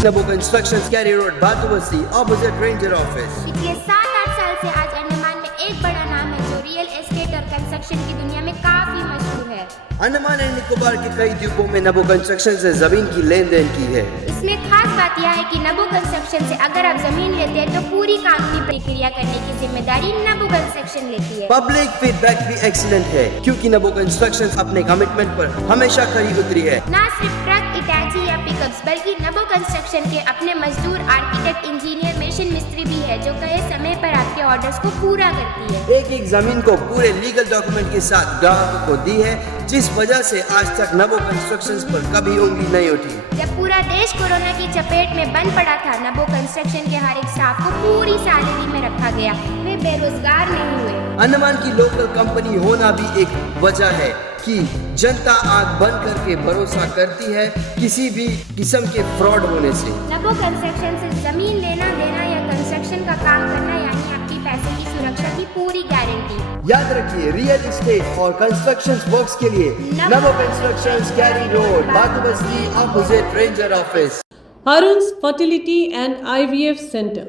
Nabo Constructions, Cary Road, Bhatubasti, opposite Ranger Office. पिछले 7-8 साल से आज अंडमान में एक बड़ा नाम है जो रियल एस्टेट और कंस्ट्रक्शन की दुनिया में काफी मशहूर है। अंडमान एंड निकोबार के कई द्वीपों में नबो कंस्ट्रक्शन से जमीन की लेन देन की है। इसमें खास बात यह है कि नबो कंस्ट्रक्शन से अगर आप जमीन लेते हैं तो पूरी कानूनी प्रक्रिया करने की जिम्मेदारी नबो कंस्ट्रक्शन लेती है। पब्लिक फीडबैक भी एक्सीलेंट है क्योंकि नबो कंस्ट्रक्शन अपने कमिटमेंट पर हमेशा खरी उतरी है। न सिर्फ ट्रक, इटाची या पिकअप्स बल्कि नबो कंस्ट्रक्शन के अपने मजदूर, आर्किटेक्ट, इंजीनियर, मशीन मिस्त्री भी है जो कहे समय पर आपके ऑर्डर्स को पूरा करती है। एक एक जमीन को पूरे लीगल डॉक्यूमेंट के साथ ग्राहकों को दी है, जिस वजह से आज तक नबो कंस्ट्रक्शंस पर कभी उंगली नहीं उठी। जब पूरा देश कोरोना की चपेट में बंद पड़ा था, नबो कंस्ट्रक्शन के हर एक स्टाफ को पूरी सैलरी में रखा गया। वे बेरोजगार नहीं हुए। अंडमान की लोकल कंपनी होना भी एक वजह है कि जनता आंख बंद करके भरोसा करती है किसी भी किस्म के फ्रॉड होने से। नबो कंस्ट्रक्शन से जमीन लेना देना या कंस्ट्रक्शन का काम करना यानी आपकी पैसे की सुरक्षा की पूरी गारंटी। याद रखिए, रियल एस्टेट और कंस्ट्रक्शन वर्क्स के लिए नबो कंस्ट्रक्शंस, कैरी road, Bathubasti, opposite ranger office. Arun's fertility and IVF centre.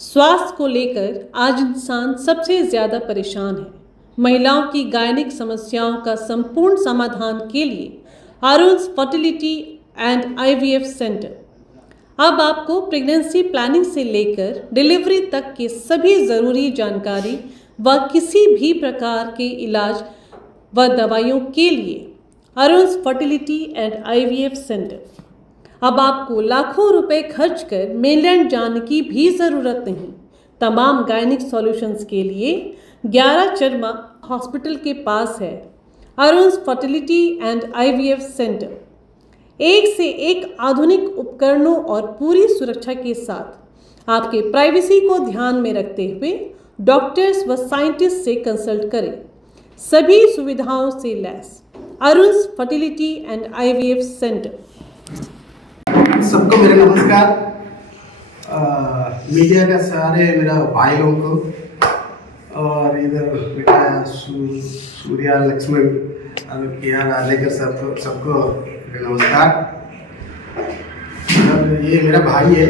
स्वास्थ्य को लेकर आज इंसान सबसे ज़्यादा परेशान है। महिलाओं की गायनिक समस्याओं का संपूर्ण समाधान के लिए अरुण्स फर्टिलिटी एंड आईवीएफ सेंटर अब आपको प्रेगनेंसी प्लानिंग से लेकर डिलीवरी तक की सभी ज़रूरी जानकारी व किसी भी प्रकार के इलाज व दवाइयों के लिए अरुण्स फर्टिलिटी एंड आईवीएफ सेंटर। अब आपको लाखों रुपए खर्च कर मेनलैंड जाने की भी ज़रूरत नहीं। तमाम गायनिक सॉल्यूशंस के लिए 11 चरमा हॉस्पिटल के पास है अरुण्स फर्टिलिटी एंड आईवीएफ सेंटर। एक से एक आधुनिक उपकरणों और पूरी सुरक्षा के साथ आपके प्राइवेसी को ध्यान में रखते हुए डॉक्टर्स व साइंटिस्ट से कंसल्ट करें। सभी सुविधाओं से lace अरुण्स fertility and IVF centre. सबको मेरा नमस्कार। मीडिया का सारे मेरा भाई लोगों को और इधर बेटा सूर्या, लक्ष्मण और किया लेकर सबको मेरा नमस्कार। और ये मेरा भाई है,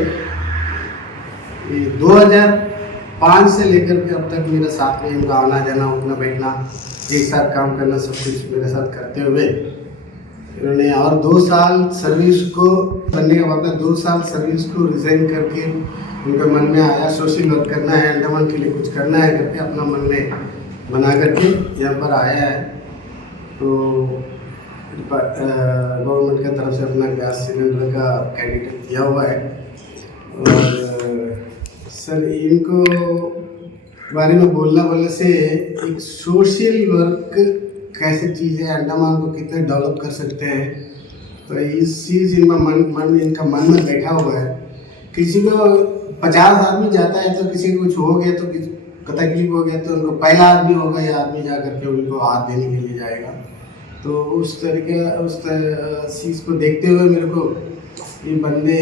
ये 2005 से लेकर के अब तक मेरे साथ में इनका आना जाना, उठना बैठना, एक साथ काम करना, सब कुछ मेरे साथ करते हुए इन्होंने और 2 साल सर्विस को करने के बाद 2 साल सर्विस को रिजाइन करके उनके मन में आया सोशल वर्क करना है, अंडमान के लिए कुछ करना है करके अपना मन में बना करके यहाँ पर आया है। तो गवर्नमेंट की तरफ से अपना गैस सिलेंडर का कैंडिडेट दिया हुआ है। और सर इनको बारे में बोलने से एक सोशल वर्क कैसे चीज़ है, अंडमान को कितने डेवलप कर सकते हैं, तो इस चीज़ इनका मन में बैठा हुआ है। किसी को 50 आदमी जाता है तो किसी को कुछ हो गया तो तकलीफ हो गया तो उनको पहला आदमी होगा या आदमी जा करके उनको हाथ देने के लिए जाएगा। तो उस चीज़ को देखते हुए मेरे को ये बंदे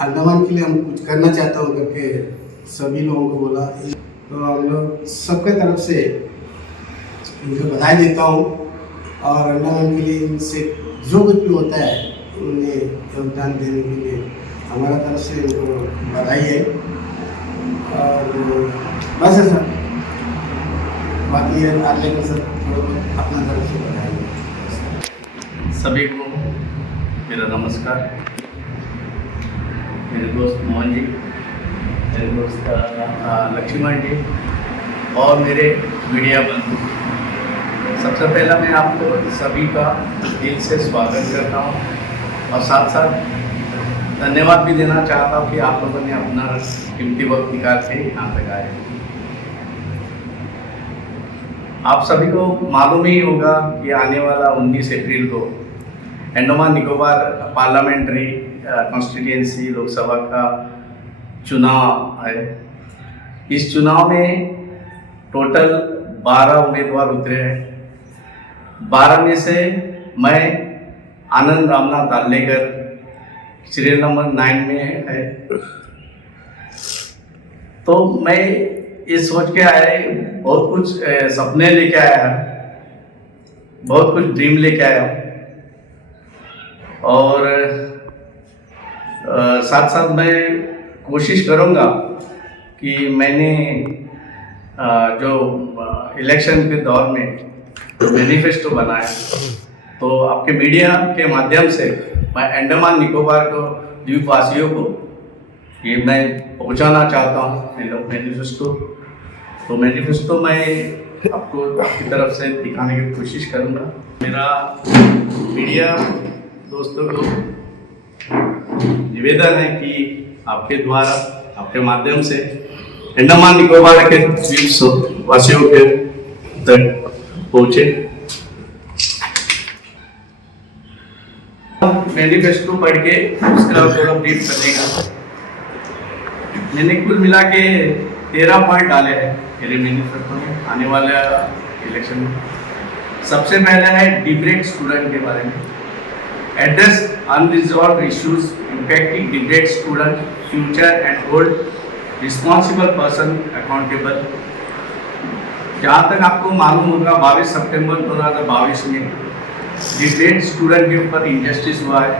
अंडमान के लिए हम कुछ करना चाहता हूँ करके सभी लोगों को बोला। तो हम लोग सबके तरफ से इनको बधाई देता हूँ और अंडमान के लिए इनसे जो कुछ भी होता है उन्हें योगदान देने के लिए हमारा तरफ से इनको बधाई है। और बस है सर, बाकी है आगे का सर अपना तरफ से बधाई। सभी को मेरा नमस्कार। मेरे दोस्त मोहन जी, मेरे दोस्त लक्ष्मण जी और मेरे मीडिया बंधु, सबसे पहला मैं आपको सभी का दिल से स्वागत करता हूँ और साथ साथ धन्यवाद भी देना चाहता हूँ कि आप लोगों ने अपना कीमती वक्त निकाल के यहाँ तक आए। आप सभी को मालूम ही होगा कि आने वाला 19 अप्रैल को अंडमान निकोबार पार्लियामेंट्री कॉन्स्टिट्यूएंसी लोकसभा का चुनाव है। इस चुनाव में टोटल 12 उम्मीदवार उतरे हैं। 12 में से मैं आनंद रामनाथ दालेकर सीरियल नंबर 9 में है। तो मैं ये सोच के आया, बहुत कुछ सपने लेके आया, बहुत कुछ ड्रीम लेके आया और साथ साथ मैं कोशिश करूँगा कि मैंने जो इलेक्शन के दौर में मैनिफेस्टो बनाया, तो आपके मीडिया के माध्यम से मैं अंडमान निकोबार को द्वीपवासियों को ये मैं पहुंचाना चाहता हूँ मैनिफेस्टो। तो मैनिफेस्टो मैं आपको आपकी तरफ से दिखाने की कोशिश करूँगा। मेरा मीडिया दोस्तों को निवेदन है कि आपके द्वारा, आपके माध्यम से अंडमान निकोबार के द्वीप वासियों के तक पहुँचे। मैनिफेस्टो पढ़ के उसका थोड़ा ब्रीफ करने मैंने कुल मिला के 13 पॉइंट डाले हैं मेरे मैनिफेस्टो में आने वाले इलेक्शन में। सबसे पहला है डिबेट स्टूडेंट के बारे में, address unresolved issues impacting debate student future and hold responsible person accountable. जहाँ तक आपको मालूम होगा 22 सितंबर 2022 में डिबेट स्टूडेंट के ऊपर इंजस्टिस हुआ है।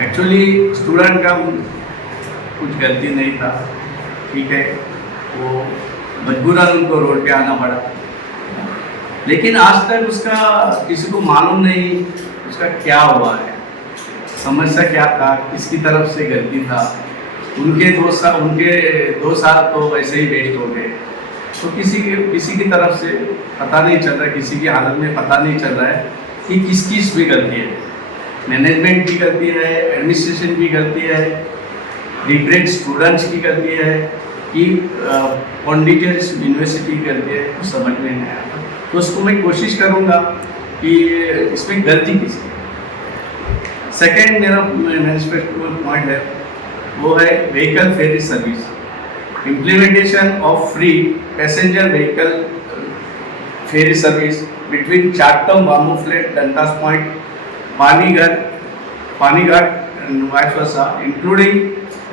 एक्चुअली स्टूडेंट का कुछ गलती नहीं था, ठीक है, वो मजबूरन उनको रोड पे आना पड़ा, लेकिन आज तक उसका किसी को मालूम नहीं उसका क्या हुआ है, समस्या क्या था, किसकी तरफ से गलती था। उनके 2 साल तो वैसे ही वेस्ट हो गए। तो किसी की तरफ से पता नहीं चल रहा है, किसी की हालत में पता नहीं चल रहा है कि किसकी इसमें गलती है। मैनेजमेंट की गलती है, एडमिनिस्ट्रेशन की गलती है, डिबेट स्टूडेंट्स की गलती है कि पॉन्डिचेरी यूनिवर्सिटी की गलती है, कुछ समझ में नहीं आया। तो उसको मैं कोशिश करूँगा कि इसमें गलती किसकी। सेकेंड मेरा मैनिफेस्टो पॉइंट है वो है vehicle ferry service, implementation of free passenger vehicle ferry service between Chatham, Bamboo Flat, Dundas point, Panighat and vice versa, including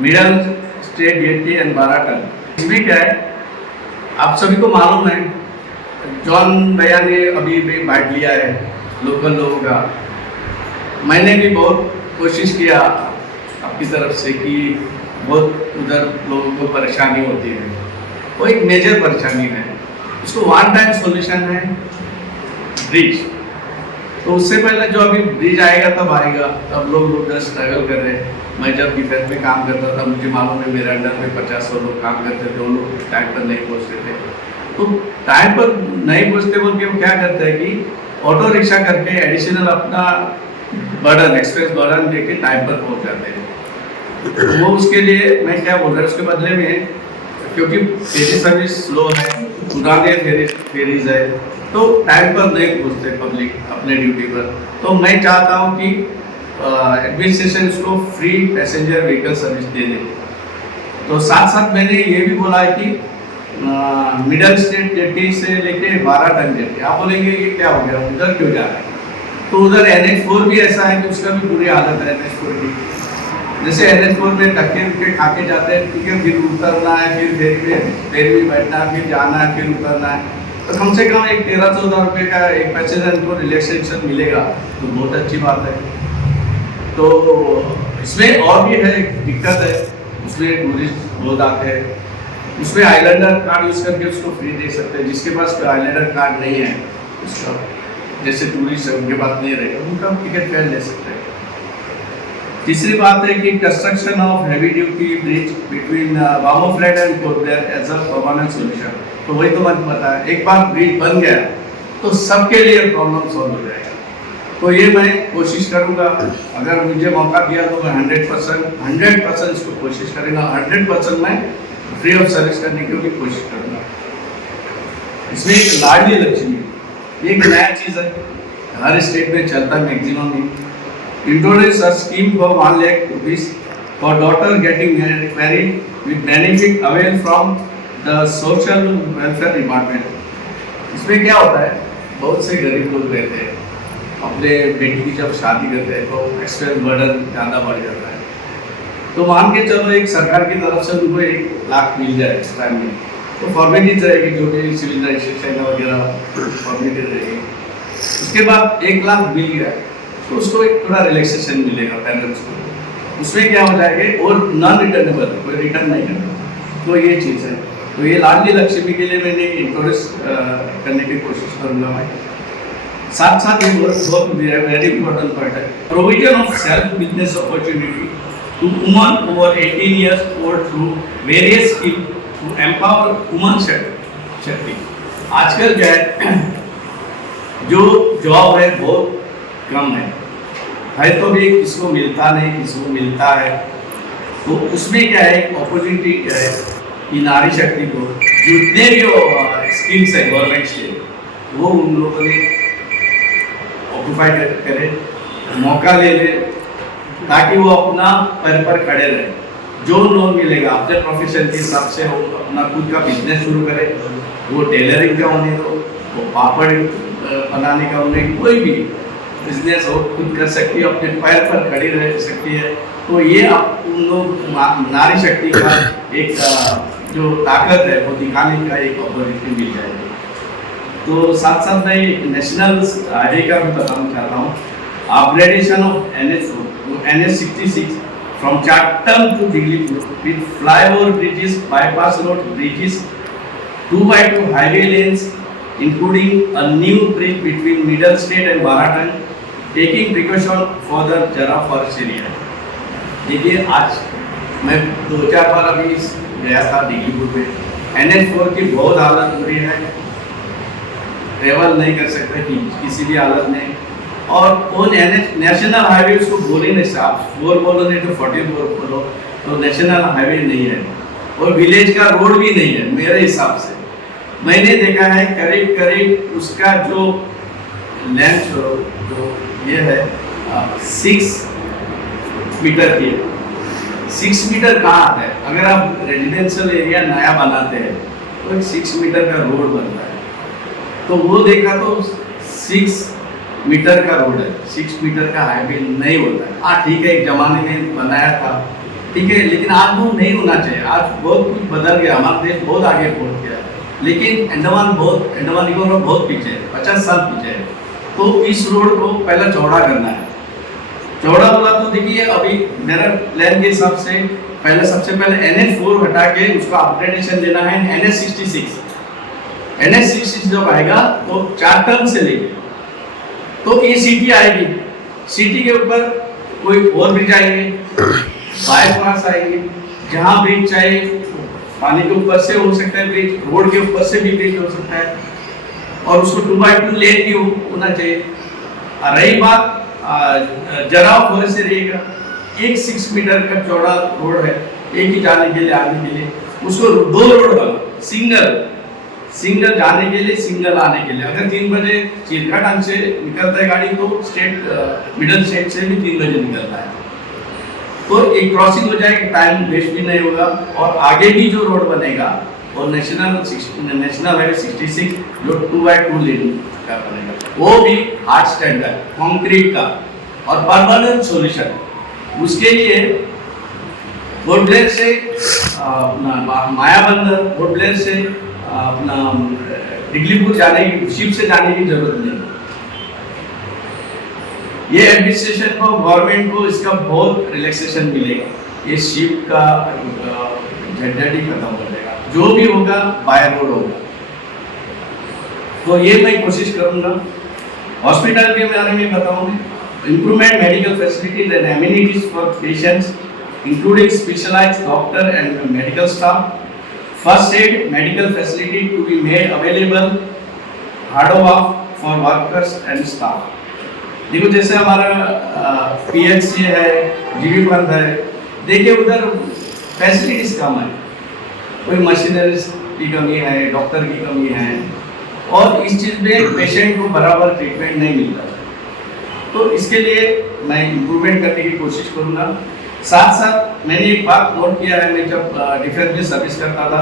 middle strait jetty and Baratang. इसमें क्या है, आप सभी को मालूम है, जॉन भैया ने अभी भी बांट लिया है लोकल लोगों का। मैंने भी बहुत कोशिश किया आपकी तरफ से कि बहुत उधर लोगों को परेशानी होती है, वो एक मेजर परेशानी है, उसको वन टाइम सॉल्यूशन है ब्रिज। तो उससे पहले जो अभी ब्रिज आएगा तब आएगा, तब लोग उधर स्ट्रगल कर रहे हैं। मैं जब डिफेंस में काम करता था मुझे मालूम है, मेरे अंडर में 50-100 लोग काम करते थे, वो लोग टाइम पर नहीं पहुँचते थे। तो टाइम पर नहीं पहुँचते बोल के वो क्या करते हैं कि ऑटो रिक्शा करके एडिशनल अपना बर्डन, एक्सप्रेस बर्डन लेके टाइम पर पहुँच जाते हैं। वो उसके लिए मैं क्या बोल रहा हूँ, उसके बदले में क्योंकि फेरी सर्विस स्लो है, पुराने फेरीज है, तो टाइम पर नहीं पहुँचते पब्लिक अपने ड्यूटी पर। तो मैं चाहता हूँ कि एडमिनिस्ट्रेशन इसको फ्री पैसेंजर व्हीकल सर्विस दे दे। तो साथ साथ मैंने ये भी बोला है कि मिडल स्टेट जेटी से लेके 12 टन जेटी। आप बोलेंगे ये क्या हो गया, उधर क्यों जा रहा है? तो उधर NH4 भी ऐसा है कि उसका भी बुरी हालत है NH4 की। जैसे NH4 में धक्के खा के जाते हैं, ठीक है, फिर उतरना है, फिर फेरी में बैठना है, फिर जाना है, फिर उतरना है। तो कम से कम एक 13-14 रुपये का एक पैसेंजर को रिलैक्सेशन मिलेगा तो बहुत अच्छी बात है। तो इसमें और भी है दिक्कत है, उसमें टूरिस्ट बहुत आते हैं, उसमें आइलैंडर कार्ड यूज़ करके उसको फ्री दे सकते हैं। जिसके पास आइलैंडर कार्ड नहीं है, उसका जैसे टूरिस्ट है उनके पास नहीं रहेगा, उनका टिकट फेयर ले सकते हैं। तीसरी बात है कि construction of heavy duty bridge between Bamboo Flat and Port Blair as a permanent solution. तो वही तो मुझे पता है, एक बार ब्रिज बन गया तो सबके लिए प्रॉब्लम सॉल्व हो जाएगा। तो ये मैं कोशिश करूँगा, अगर मुझे मौका दिया तो मैं 100% इसको कोशिश करूँगा। 100% मैं फ्री ऑफ सर्विस करने की भी कोशिश करूँगा। इसमें एक लाडली लक्ष्मी, ये एक नया चीज़ है, हर स्टेट में चलता है मैक्सिमम में। Introduce a scheme for 1 lakh rupees for daughter getting married with benefit avail from the social welfare department. इसमें क्या होता है, बहुत से गरीब लोग रहते हैं, अपने बेटी की जब शादी करते हैं तो एक्सपेंस बर्डन ज़्यादा बढ़ जाता है। तो मान के चलो एक सरकार की तरफ से उनको 1 लाख मिल जाए एक्स्ट्रा में, तो फॉर्मेलिटीज रहेगी, जो भी सिविल रजिस्ट्रेशन वगैरह फॉर्मेलिटीज रहेगी। उसके बाद 1 लाख मिल गया तो उसको एक थोड़ा रिलैक्सेशन मिलेगा पेरेंट्स को। उसमें क्या हो जाएगा और नॉन रिटर्नेबल, कोई रिटर्न नहीं करेगा। तो ये चीज़ है। तो ये लाडली लक्ष्मी के लिए मैंने इंट्रोड्यूस करने की कोशिश करूँगा मैं। साथ साथ ये बहुत वेरी इंपॉर्टेंट पॉइंट है, provision of self business opportunity to woman over 18 years old through various scheme to empower woman Shakti. आजकल क्या है, जो जॉब है बहुत कम है तो भी किसको मिलता नहीं, किसको मिलता है। तो उसमें क्या है, अपॉर्चुनिटी क्या है कि नारी शक्ति को जितने भी स्कीम्स है गवर्नमेंट से, वो उन लोगों ने ऑक्यूपाई करे, मौका ले ले, ताकि वो अपना पैर पर खड़े रहे। जो लोन मिलेगा अपने प्रोफेशन के हिसाब से वो अपना खुद का बिजनेस शुरू करे, वो टेलरिंग का होने दो, वो पापड़ बनाने का होने, कोई भी बिजनेस हो खुद कर सकती है, अपने पैर पर खड़ी रह सकती है। तो ये आप उन लोग नारी शक्ति का एक जो ताकत है वो दिखाने का एक अपॉर्चुनिटी मिल जाएगी। तो साथ साथ मैं नेशनल हाईवे का भी बताना चाहता हूँ। Upgradation of NH 66 from Chatham to Diglipur with flyover bridges, bypass road bridges, 2x2 highway lanes including a new bridge between Middle State and Baratan, taking precaution for the Jara forest area। देखिए आज मैं 2-4 बार अभी गया था दिगलीपुर पे, NH4 की बहुत हालत बुरी है, ट्रेवल नहीं कर सकते किसी भी हालत में। और वो नेशनल हाईवे उसको बोले नहीं साहब, 4 बोलो नहीं तो 44 बोलो, तो नेशनल हाईवे नहीं है और विलेज का रोड भी नहीं है मेरे हिसाब से। मैंने देखा है करीब करीब उसका जो लेंथ जो ये है 6 मीटर की, 6 मीटर कहाँ आता है? अगर आप रेजिडेंशियल एरिया नया बनाते हैं तो 6 मीटर का रोड बनता है, तो वो देखा तो 6 मीटर का रोड है, 6 मीटर का हाईवे नहीं होता है। हाँ ठीक है, एक जमाने में बनाया था, ठीक है, लेकिन आज वो नहीं होना चाहिए। आज बहुत कुछ बदल गया, हमारा देश बहुत आगे पहुँच गया, लेकिन अंडमान निकोबार बहुत पीछे है, 50 साल पीछे है। तो इस रोड को पहला चौड़ा करना है। चौड़ा बोला तो देखिए अभी मेरा प्लान के हिसाब से सबसे पहले NH4 हटा के उसका अपग्रेडेशन देना है NH 66। NH 66 जब आएगा तो चाटम से लेके तो ये सिटी आएगी, सिटी के ऊपर कोई और ब्रिज आएंगे, बाईपास आएंगे, जहाँ ब्रिज चाहिए पानी के ऊपर से हो सकता है ब्रिज, रोड के ऊपर से भी ब्रिज हो सकता है, और उसको 2x2 लेन भी होना चाहिए। रही बात जराव फॉरेस्ट एरिया का, एक 6 मीटर का चौड़ा रोड है, एक ही जाने के लिए आने के लिए, उसको 2 रोड बना, सिंगल जाने के लिए, सिंगल आने के लिए। अगर 3 बजे चीरघाट से निकलता है गाड़ी तो मिडल स्टेट से भी 3 बजे निकलता है, तो एक क्रॉसिंग हो जाएगी, टाइम वेस्ट भी नहीं होगा। और आगे भी जो रोड बनेगा और नेशनल हाईवे 66 जो 2x2 लेन का बनेगा, वो भी हार्ड स्टैंडर्ड कंक्रीट का और परमानेंट सॉल्यूशन। उसके लिए बोडब्लेर से मायाबंदर, बोडब्लेर से अपना दिगलीपुर जाने की, शिप से जाने की जरूरत नहीं। ये एडमिनिस्ट्रेशन को, गवर्नमेंट को इसका बहुत रिलैक्सेशन मिलेगा। ये शिप का झंझट ही खत्म हो जाएगा, जो भी होगा बाय रोड होगा। तो ये मैं कोशिश करूंगा। हॉस्पिटल के बारे में बताऊंगा, improvement medical facilities and amenities for patients including specialised doctor and medical staff, first aid medical facility to be made available hard of for workers and staff. देखो जैसे हमारा PHC है, जीबी पंथ है, देखिए उधर फैसिलिटीज कम है, कोई मशीनरीज की कमी है, डॉक्टर की कमी है, और इस चीज़ में पेशेंट को बराबर ट्रीटमेंट नहीं मिलता। तो इसके लिए मैं इम्प्रूवमेंट करने की कोशिश करूँगा। साथ साथ मैंने एक बात नोट किया है, मैं जब डिफेंस में सर्विस करता था,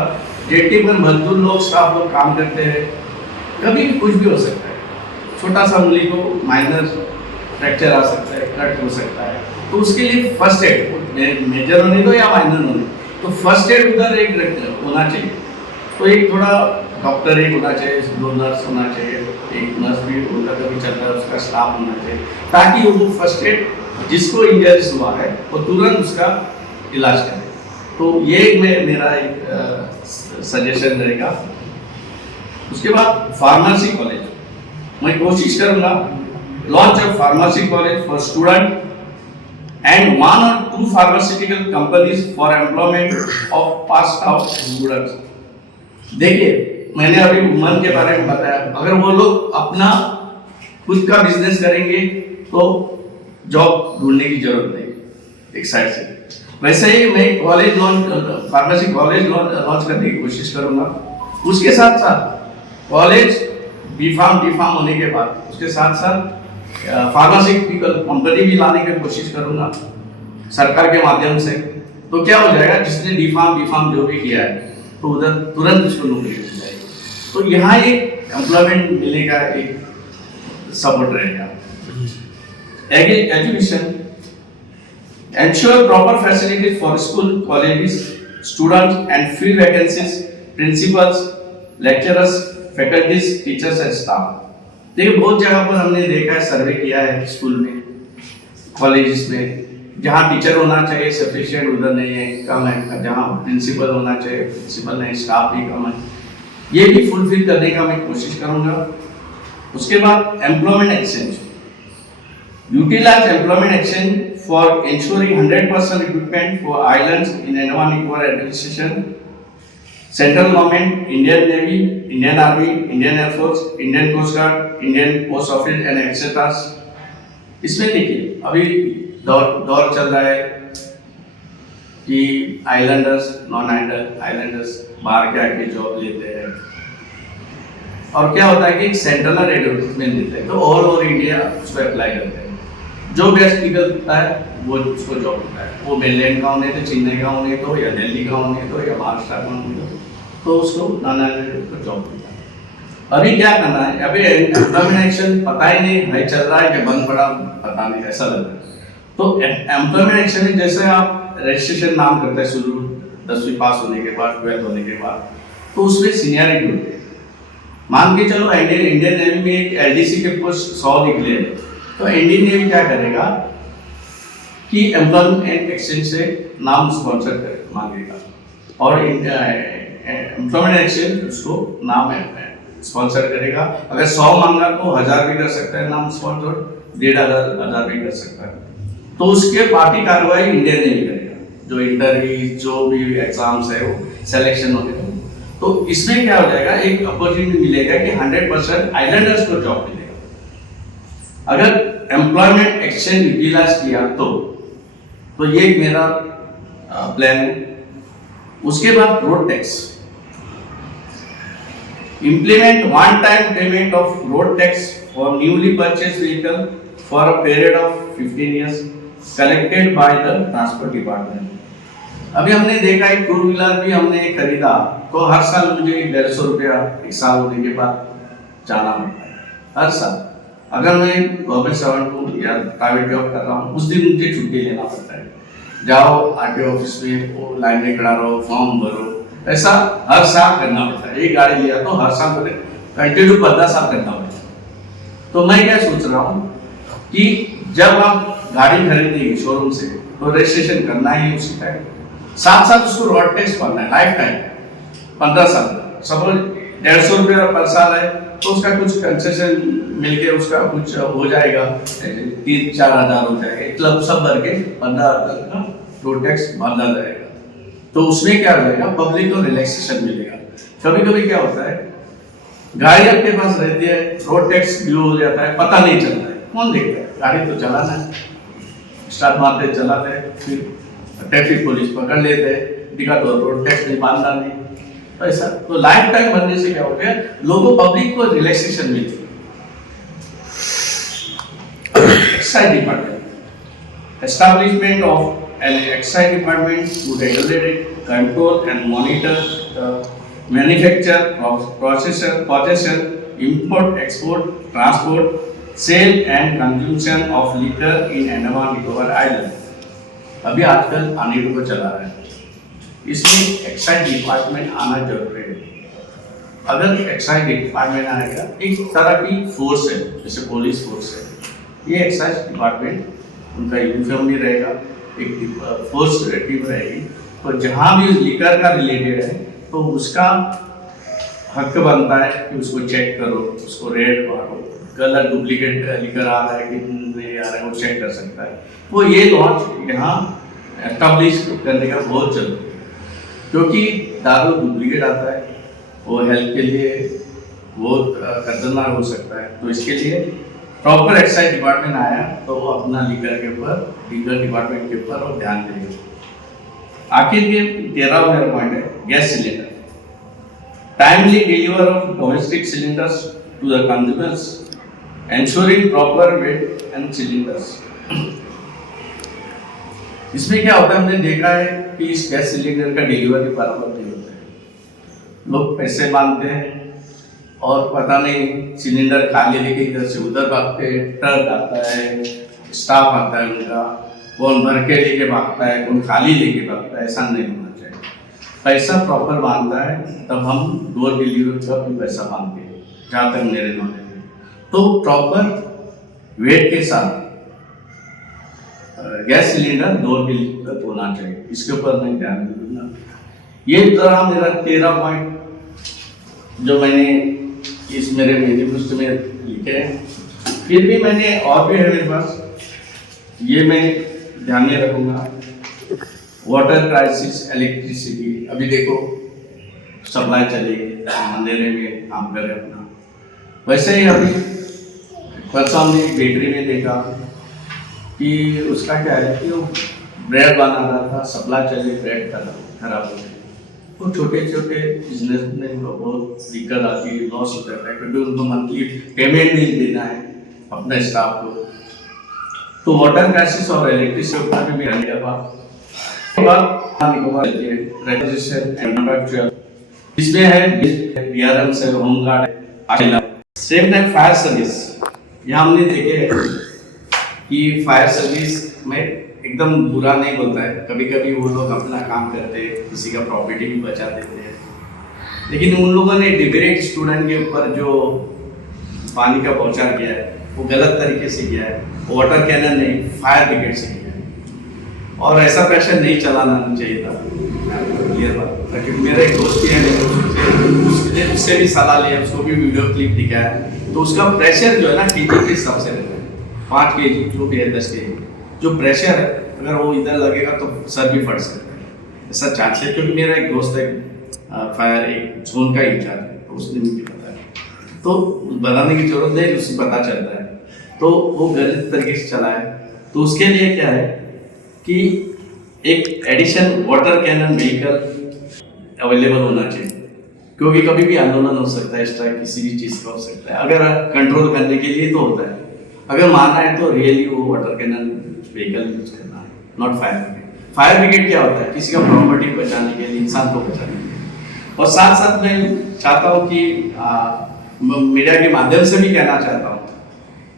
जेटी पर मजदूर लोग, स्टाफ लोग काम करते हैं, कभी कुछ भी हो सकता है, छोटा सा उंगली को माइनर फ्रैक्चर आ सकता है, कट हो सकता है, तो उसके लिए फर्स्ट एड, मेजर होने दो या माइनर होने, तो फर्स्ट एड उधर एक होना चाहिए। तो एक थोड़ा डॉक्टर एक होना चाहिए, 2 नर्स होना चाहिए, एक नर्स भी उनका कभी चल रहा है उसका स्टाफ होना चाहिए, ताकि वो फर्स्ट एड जिसको इंजरीज हुआ है वो तुरंत उसका इलाज करे। तो ये मेरा एक सजेशन रहेगा। उसके बाद फार्मेसी कॉलेज, मैं कोशिश करूँगा launch of pharmacy college for student and 1 or 2 pharmaceutical companies for employment of passed out students। देखिए, मैंने अभी मन के बारे में बताया, अगर वो लोग अपना खुद का बिजनेस करेंगे तो जॉब ढूंढने की जरूरत नहीं एक साइड से। वैसे ही मैं college launch, pharmacy college launch करने की कोशिश करूंगा। उसके साथ साथ कॉलेज B.Pharm होने के बाद उसके साथ साथ फार्मास्यूटिकल कंपनी भी लाने की कोशिश करूंगा सरकार के माध्यम से। तो क्या हो जाएगा, जिसने B.Pharm जो भी किया है तो उधर तुरंत उसको नौकरी मिल जाएगी। तो यहाँ एक एम्प्लॉयमेंट मिलने का एक सपोर्ट रहेगा। Education, ensure proper facilities for school, colleges, students and free vacancies, principles, lecturers, faculties, teachers and staff. देखिए, बहुत जगह पर हमने देखा है, सर्वे किया है स्कूल में, कॉलेजेस में, जहाँ टीचर होना चाहिए सफिशिएंट उधर नहीं है, कम है। जहाँ प्रिंसिपल होना चाहिए प्रिंसिपल नहीं, स्टाफ भी कम है। ये भी फुलफिल करने का मैं कोशिश करूँगा। उसके बाद employment exchange, utilise employment exchange for ensuring 100% recruitment for islands in Andaman Nicobar administration, central government, Indian navy, Indian army, Indian air force, Indian coast guard, Indian post office and etcetera. इसमें देखिए, अभी दौर चल रहा है कि आइलैंडर्स, नॉन आइलैंडर्स बाहर के आके जॉब लेते हैं, और क्या होता है कि एक सेंट्रल रिक्रूटमेंट देते हैं, तो ऑल ओवर इंडिया उसको अप्लाई करते हैं। जो बेस्ट निकलता है वो उसको जॉब होता है, वो मेनलैंड का होने तो, चेन्नई का होने तो, या दिल्ली का होने तो, या महाराष्ट्र का होने तो उसको नाना को जॉब मिलता है। अभी क्या करना है, अभी एम्प्लॉयमेंट एक्शन पता ही नहीं है चल रहा है कि बंद पड़ा, पता नहीं, ऐसा लग रहा है। तो एम्प्लॉयमेंट एक्शन में जैसे आप रजिस्ट्रेशन नाम करते हैं शुरू 10वीं पास होने के बाद, 12th होने के बाद, तो उसमें सीनियरिटी होती है। मान के चलो इंडियन नेवी में एक LDC के पोस्ट 100 निकले, तो इंडियन नेवी क्या करेगा कि एम्प्लॉयमेंट एक्सचेंज से नाम स्पॉन्सर मांगेगा, और एम्प्लॉयमेंट एक्सचेंज उसको नाम स्पॉन्सर करेगा। अगर 100 मांगा तो 1000 भी कर सकता है नाम स्पॉन्सर, 1500 भी कर सकता है। तो उसके पार्टी कार्रवाई इंडियन नेवी करेगा, जो इंटरव्यू जो भी एग्जाम्स है वो सिलेक्शन होने। तो इसमें क्या हो जाएगा, एक अपॉर्चुनिटी मिलेगा कि 100% आइलैंडर्स को जॉब मिलेगा अगर एम्प्लॉयमेंट एक्सचेंज यूटिलाइज किया तो ये मेरा प्लान है। उसके बाद road tax, implement one-time payment of road tax for newly purchased vehicle for a period of 15 years collected by the transport department। अभी हमने देखा है 2 व्हीलर भी हमने खरीदा तो हर साल मुझे 150 रुपया 1 साल होने के बाद जाना पड़ता है हर साल। अगर मैं गवर्नमेंट सर्वेंट हूँ या प्राइवेट जॉब कर रहा हूँ, उस दिन मुझे छुट्टी लेना पड़ता है। जाओ RTO ऑफिस में, वो लाइन में खड़ा रहो, फॉर्म भरो, ऐसा हर साल करना पड़ता है। एक गाड़ी लिया तो हर साल करें, कंटिन्यू 15 साल करना पड़ता है। तो मैं क्या सोच रहा हूँ कि जब आप गाड़ी खरीदेंगे शोरूम से तो रजिस्ट्रेशन करना ही उसी टाइम, साथ साथ उसको रोड टैक्स भरना है लाइफ टाइम 15 साल। सपोज 150 रुपया पर साल है तो उसका कुछ कंसेशन मिलके उसका कुछ हो जाएगा, 3-4 हज़ार हो जाएगा, मतलब सब भर के 15,000 का रोड टैक्स भरना जाएगा। तो उसमें क्या हो जाएगा, पब्लिक को रिलैक्सेशन मिलेगा। कभी कभी क्या होता है, गाड़ी आपके पास रहती है, रोड टैक्स ड्यू हो जाता है, पता नहीं चलता है, कौन देखता है? गाड़ी तो चलाना है, स्टार्ट मारते चलाते, फिर ट्रैफिक पुलिस पकड़ लेते, दिखा तो रोड टैक्स नहीं बांधना नहीं, तो ऐसा। तो लाइफ टाइम बनने से क्या हो गया, लोगों पब्लिक को रिलैक्सेशन मिलती है। Excise department, establishment of an excise department to regulate, control and monitor the manufacture, possession, import, export, transport, sale and consumption of liquor in Andaman Nicobar Island। अभी आजकल अनिल को चला रहा है, इसमें एक्साइज डिपार्टमेंट आना जरूरी है। अगर एक्साइज डिपार्टमेंट आएगा, एक तरह की फोर्स है, जैसे पुलिस फोर्स है, ये एक्साइज डिपार्टमेंट उनका यूनिफॉर्म भी रहेगा, एक फोर्स टीम रहेगी। तो जहाँ भी लिकर का रिलेटेड है तो उसका हक बनता है कि उसको चेक करो, उसको रेड मारो, गलत डुप्लीकेट लिकर आ रहा है कि नहीं आ रहा है वो चेक कर सकता है। तो ये लॉन्च यहाँ एस्टैब्लिश करने का बहुत जरूरी है, क्योंकि दारू डुप्लीकेट आता है, वो हेल्थ के लिए बहुत खतरनाक हो सकता है। तो इसके लिए प्रॉपर एक्साइज डिपार्टमेंट आया तो वो अपना लीकर के ऊपर, लीकर डिपार्टमेंट के ऊपर और ध्यान देगा। आखिर के 13वां मेरा पॉइंट है gas cylinder, timely deliver of domestic cylinders to the consumers, ensuring proper weight and cylinders। इसमें क्या होता है, हमने देखा है कि इस गैस सिलेंडर का डिलीवरी बराबर नहीं होता है। लोग पैसे मांगते हैं और पता नहीं सिलेंडर खाली लेके इधर से उधर भागते हैं, ट्रक आता है, स्टाफ आता है उनका, कौन भर के लेके भागता है, कौन खाली लेके भागता है। ऐसा नहीं होना चाहिए, पैसा प्रॉपर मांगता है तब हम डोर डिलीवरी का भी पैसा मांगते हैं, जहाँ तक मेरे नॉलेज। तो प्रॉपर वेट के साथ गैस सिलेंडर डोर डिलीवर होना चाहिए, इसके ऊपर मैं ध्यान दूंगा। ये तरह मेरा 13 पॉइंट जो मैंने इस मेरे मैनिफेस्टो में लिखे हैं। फिर भी मैंने और भी है मेरे पास, ये मैं ध्यान में रखूंगा। वाटर क्राइसिस, इलेक्ट्रिसिटी, अभी देखो सप्लाई चलेगी, अंधेरे में काम करें अपना। वैसे ही अभी परसों हमने एक बेकरी में देखा कि उसका क्या है कि वो ब्रेड बना रहा था, सप्लाई चली, ब्रेड खराब हो गई। वो छोटे छोटे बिजनेसमैन को बहुत दिक्कत आती है, लॉस हो जाता है, क्योंकि उनको मंथली पेमेंट नहीं देना है अपने स्टाफ को। तो वाटर क्राइसिस और इलेक्ट्रिसिटी का भी ध्यान दिया। इसमें है DRM से home guard, same time fire service. यहाँ हमने देखे कि फायर सर्विस में एकदम बुरा नहीं बोलता है, कभी कभी वो लोग अपना काम करते हैं, किसी का प्रॉपर्टी भी बचा देते हैं, लेकिन उन लोगों ने डिबेट स्टूडेंट के ऊपर जो पानी का बौछार किया है वो गलत तरीके से किया है। वाटर कैनन नहीं, फायर ब्रिगेड से किया है, और ऐसा प्रेशर नहीं चलाना चाहिए था। क्लियर बात, ताकि मेरा एक दोस्त है, उससे भी सलाह लिया, उसको भी वीडियो क्लिप दिखाया, तो उसका प्रेशर जो है ना केजी के हिसाब से रहता है, 5 kg जो भी है, 10 kg जो प्रेशर है, अगर वो इधर लगेगा तो सर भी फट सकता है, ऐसा चांस है। क्योंकि मेरा एक दोस्त है फायर एक जोन का इंचार्ज है, तो उसने मुझे बताया, तो बताने की जरूरत नहीं, उससे पता चलता है। तो वो गलत तरीके से चला है, तो उसके लिए क्या है कि एक addition water cannon vehicle available होना चाहिए, क्योंकि कभी भी आंदोलन हो सकता है, एक्स्ट्रा किसी भी चीज़ का हो सकता है। अगर कंट्रोल करने के लिए तो होता है, अगर मानना है तो रियली वो वाटर कैनन व्हीकल यूज करना है, not fire brigade. Fire brigade क्या होता है, किसी का प्रॉपर्टी बचाने के लिए, इंसान को बचाने के लिए। और साथ साथ मैं चाहता हूँ कि मीडिया के माध्यम से भी कहना चाहता हूँ,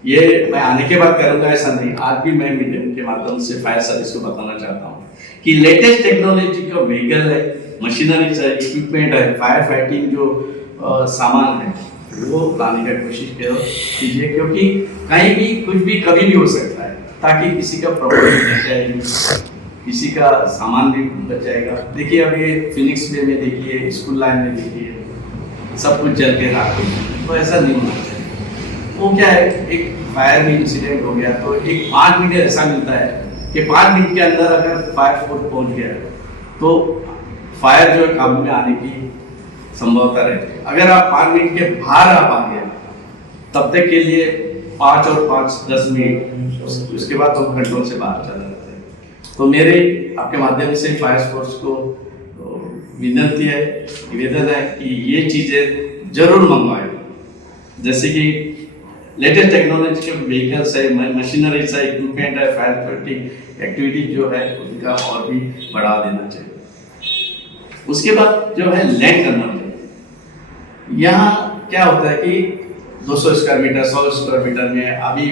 ये मैं आने के बाद करूँगा ऐसा नहीं, आज भी मैं मीडिया के माध्यम से फायर सर्विस को बताना चाहता हूँ कि लेटेस्ट टेक्नोलॉजी का व्हीकल है, मशीनरीज है, इक्विपमेंट है, फायर फाइटिंग जो सामान है वो लाने का कोशिश कीजिए, क्योंकि कहीं भी कुछ भी कभी भी हो सकता है, ताकि किसी का प्रॉपर्टी बच जाएगी, किसी का सामान भी बच जाएगा। देखिए अभी फिनिक्स में देखिए, स्कूल लाइन में देखिए, सब कुछ जल के राख, तो ऐसा नहीं होना चाहिए। वो क्या है, एक फायर में इंसिडेंट हो गया तो एक 5 मिनट ऐसा मिलता है कि 5 मिनट के अंदर अगर फायर फोर्स पहुंच गया तो फायर जो है काबू में आने की संभवता रहती है। अगर आप 5 मिनट के बाहर आ पा गए तब तक के लिए 5 और 5 10 मिनट, उसके बाद तो कंट्रोल से बाहर चला जाता है। तो मेरे आपके माध्यम से फायर फोर्स को विनती है, निवेदन है कि ये चीज़ें जरूर मंगवाएं, जैसे कि लेटेस्ट टेक्नोलॉजी के व्हीकल्स है, मशीनरीज है, इक्विपमेंट है, फायर फाइटिंग एक्टिविटी जो है उनका और भी बढ़ा देना चाहिए। उसके बाद जो है लैंड करना चाहिए। यहाँ क्या होता है कि 200 स्क्वायर मीटर, 100 स्क्वायर मीटर में अभी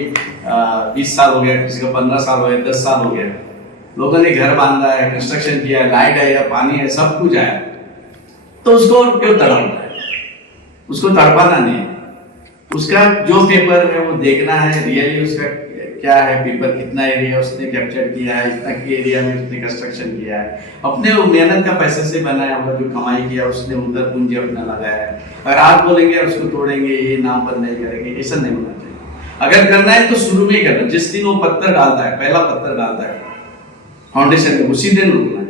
20 साल हो गया, किसी का 15 साल हो गया, 10 साल हो गया, लोगों ने घर बांधा है, कंस्ट्रक्शन किया है, लाइट है या पानी है, सब कुछ आया, तो उसको क्यों तड़ाना है? उसको तड़पाना नहीं है। उसका जो पेपर है वो देखना है रियली उसका क्या है, पेपर कितना एरिया उसने कैप्चर किया है, इतना की एरिया में उसने कंस्ट्रक्शन किया है, अपने मेहनत का पैसे से बनाया हुआ जो कमाई किया उसने उधर पूंजी अपना लगाया है। अगर आप बोलेंगे उसको तोड़ेंगे, ये नाम पर नहीं करेंगे, ऐसा नहीं होना चाहिए। अगर करना है तो शुरू में ही करना, जिस दिन वो पत्थर डालता है, पहला पत्थर डालता है फाउंडेशन में, उसी दिन रुकना है।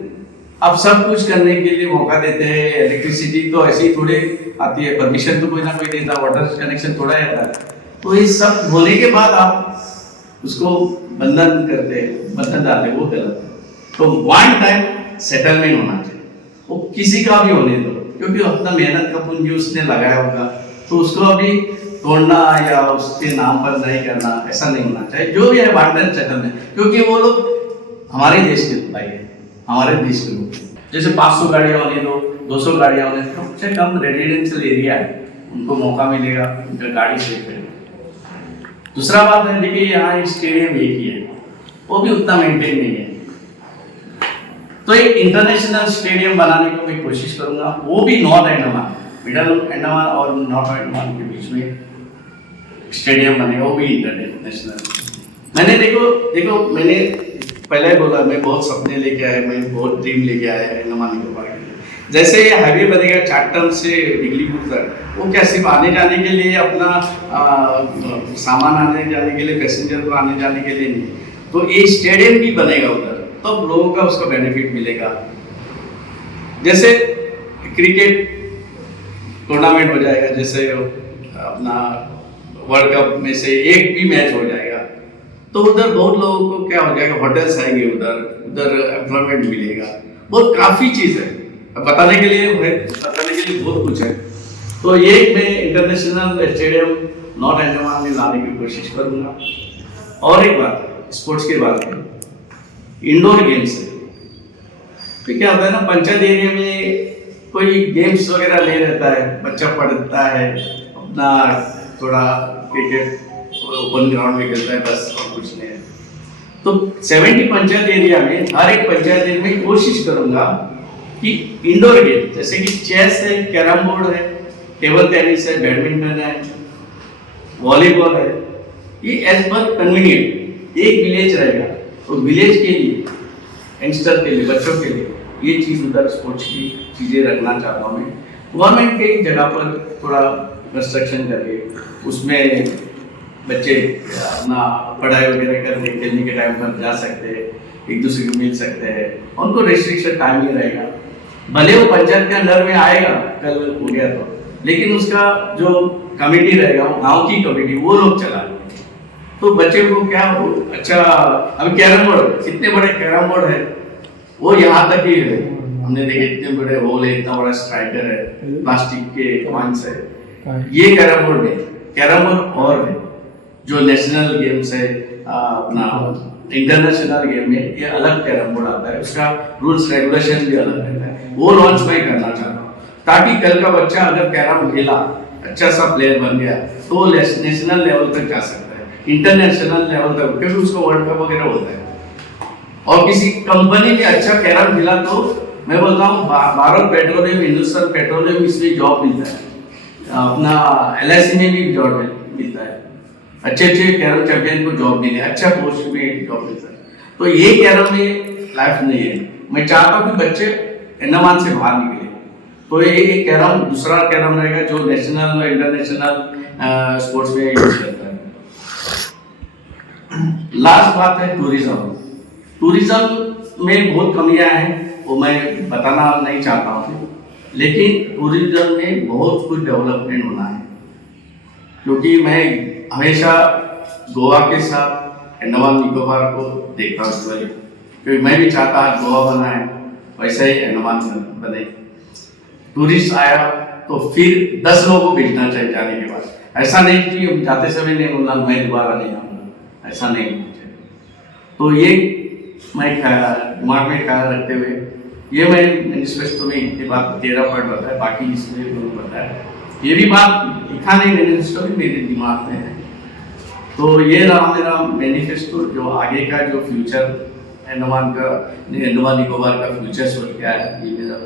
अब सब कुछ करने के लिए मौका देते हैं। इलेक्ट्रिसिटी तो ऐसे ही थोड़े आती है, परमिशन तो कोई ना कोई देता, वाटर कनेक्शन थोड़ा आता है। तो ये सब होने के बाद आप उसको बंधन करते, बंधन डालते, वो गलत है। तो वन टाइम सेटलमेंट होना चाहिए, वो किसी का भी होने दो, क्योंकि अपना मेहनत का पूंजी उसने लगाया होगा, तो उसको अभी तोड़ना या उसके नाम पर नहीं करना ऐसा नहीं होना चाहिए। जो भी है वन टाइम सेटलमेंट, क्योंकि वो लोग हमारे देश के भाई है, हमारे देश के लोग। जैसे 500 गाड़ियाँ होने दो, 200 गाड़ियाँ होने दो, कम से कम रेजिडेंशियल एरिया है, उनको मौका मिलेगा उनका गाड़ी सेफ है। दूसरा बात है, देखिए यहाँ स्टेडियम एक ही है, वो भी उतना मेंटेन नहीं है। तो एक इंटरनेशनल स्टेडियम बनाने को मैं कोशिश करूंगा, वो भी नॉर्थ अंडमान, मिडल अंडमान और नॉर्थ अंडमान के बीच में स्टेडियम बनेगा, वो भी इंटरनेशनल। मैंने देखो मैंने पहले बोला मैं बहुत सपने लेके आया, मैं बहुत ड्रीम लेके आया अंडमान निकोबार के लिए। जैसे ये हाईवे बनेगा चाटम से डिगलीपुर तक, वो क्या सिर्फ आने जाने के लिए, अपना सामान आने जाने के लिए, पैसेंजर को आने जाने के लिए नहीं, तो ये स्टेडियम भी बनेगा उधर, तब तो लोगों का उसका बेनिफिट मिलेगा। जैसे क्रिकेट टूर्नामेंट हो जाएगा, जैसे अपना वर्ल्ड कप में से एक भी मैच हो जाएगा, तो उधर बहुत लोगों को क्या हो जाएगा, होटल्स आएंगे, उधर एम्प्लॉयमेंट मिलेगा, बहुत काफ़ी चीज़ है बताने के लिए बहुत कुछ है। तो ये मैं इंटरनेशनल स्टेडियम नॉर्थ अंडमान में लाने की कोशिश करूंगा। और एक बात स्पोर्ट्स की बात है, इंडोर गेम्स है, तो क्या होता है ना, पंचायत एरिया में कोई गेम्स वगैरह नहीं रहता है, बच्चा पढ़ता है अपना, थोड़ा क्रिकेट ओपन ग्राउंड में खेलता है, बस और कुछ नहीं है। तो 70 पंचायत एरिया में, हर एक पंचायत एरिया में कोशिश करूंगा कि इंडोर गेम जैसे कि चेस है, कैरम बोर्ड है, टेबल टेनिस है, बैडमिंटन है, वॉलीबॉल है, ये एज पर कन्वीनियंट एक विलेज रहेगा, तो विलेज के लिए, यंगस्टर के लिए, बच्चों के लिए ये चीज़ उधर स्पोर्ट्स की चीज़ें रखना चाहता हूँ मैं। गवर्नमेंट के जगह पर थोड़ा कंस्ट्रक्शन करके उसमें बच्चे अपना पढ़ाई वगैरह करके खेलने के टाइम पर जा सकते हैं, एक दूसरे को मिल सकते हैं, उनको रेस्ट्रिक्शन टाइम ही रहेगा। भले वो पंचायत के अंदर में आएगा, कल हो गया तो, लेकिन उसका जो कमेटी रहेगा, वो गांव की कमेटी, वो लोग चलाएंगे, तो बच्चे को क्या हो अच्छा। अभी कैरम बोर्ड, इतने बड़े कैरम बोर्ड है, वो यहाँ तक ही है, हमने देखे इतने बड़े होल है, इतना बड़ा स्ट्राइकर है, प्लास्टिक के कॉइंस है, ये कैरम बोर्ड है। कैरम बोर्ड और है जो नेशनल गेम्स है, अपना इंटरनेशनल गेम में ये अलग कैरम बोर्ड आता है, उसका रूल्स रेगुलेशन भी अलग रहता है, वो लॉन्च मैं करना चाहता हूँ, ताकि कल का बच्चा अगर कैरम खेला, अच्छा सा प्लेयर बन गया, तो नेशनल लेवल तक जा सकता है, इंटरनेशनल लेवल तक, क्योंकि उसको वर्ल्ड कप वगैरह होता है। और किसी कंपनी में अच्छा कैरम खेला तो मैं बोलता हूँ भारत पेट्रोलियम, हिंदुस्तान पेट्रोलियम, इसमें जॉब मिलता है, अपना LIC में भी जॉब मिलता है, अच्छे कैरम चैंपियन को जॉब मिले, अच्छा पोस्ट में जॉब मिलता है। तो ये कैरम में लाइफ नहीं है, मैं चाहता हूँ कि बच्चे अंडमान से बाहर निकले, तो ये कैरम दूसरा कैरम रहेगा जो नेशनल और इंटरनेशनल स्पोर्ट्स में यूज करता है। लास्ट बात है टूरिज्म में बहुत कमियां हैं, वो मैं बताना नहीं चाहता हूँ, लेकिन टूरिज्म में बहुत कुछ डेवलपमेंट होना है, क्योंकि मैं हमेशा गोवा के साथ अंडमान निकोबार को देखता हूँ, क्योंकि मैं भी चाहता गोवा बना है वैसे ही अंडमान बने। टूरिस्ट आया तो फिर 10 लोगों को भेजना चाहिए जाने के बाद, ऐसा नहीं कि जाते समय नहीं बोलना मैं दोबारा नहीं आऊँगा, ऐसा नहीं होना चाहिए। तो ये मैं दिमाग में ख्याल रखते हुए ये मैं मैनिफेस्टो में इतनी बात 13 पॉइंट बताया, बाकी इसमें बताया, ये भी बात लिखा नहीं मैनिफेस्टो में, मेरे दिमाग में है। तो ये रहा मेरा मैनिफेस्टो, जो आगे का जो फ्यूचर अंडमान निकोबार का फ्यूचर सोच क्या है, ये मेरा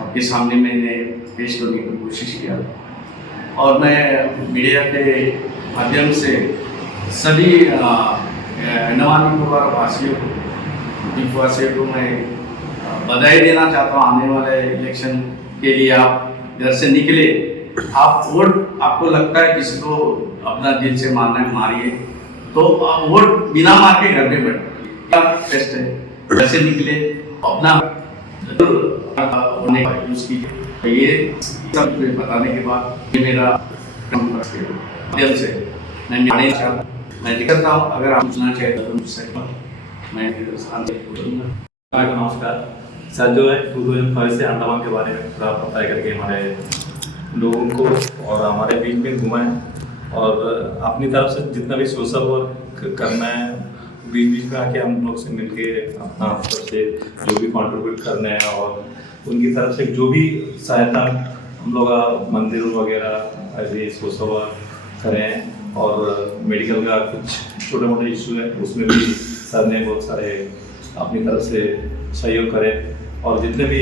आपके सामने मैंने पेश करने की कोशिश किया। और मैं मीडिया के माध्यम से सभी अंडमान निकोबार वासियों को, द्वीप वासियों को मैं बधाई देना चाहता हूँ। आने वाले इलेक्शन के लिए आप घर से निकले, आप वोट, आपको लगता है किसी को अपना दिल से मारना है, मारिए, तो आप वोट बिना मार के घर में बैठो। टेस्ट है, घर से निकले, अपना होने का यूज कीजिए। तो ये सब बताने के बाद ये मेरा माध्यम से मैं निकलता हूँ। अगर आप पूछना चाहें तो मुझसे मैं नमस्कार सर। जो है 2005 से अंडमान के बारे में पूरा पता करके हमारे लोगों को और हमारे बीच में घुमाएं और अपनी तरफ से जितना भी सोशल वर्क करना है बीच बीच में आके हम लोग से मिलके अपना तरफ से जो भी कंट्रीब्यूट करना है और उनकी तरफ से जो भी सहायता हम लोग मंदिरों वगैरह ऐसे सोशल वर्क करें और मेडिकल का कुछ छोटे मोटे इशू है उसमें भी सर ने बहुत सारे अपनी तरफ से सहयोग करें और जितने भी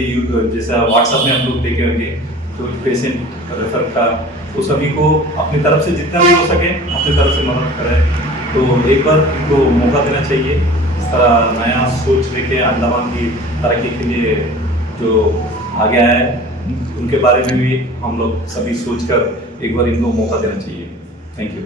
जैसा व्हाट्सएप में हम लोग देखे होंगे तो पेशेंट रेफर का वो सभी को अपनी तरफ से जितना भी हो सके अपनी तरफ से मदद करें। तो एक बार इनको मौका देना चाहिए। इस तरह नया सोच लेके अंडमान की तरक्की के लिए जो आगे आया है उनके बारे में भी हम लोग सभी सोचकर एक बार इनको मौका देना चाहिए। Thank you.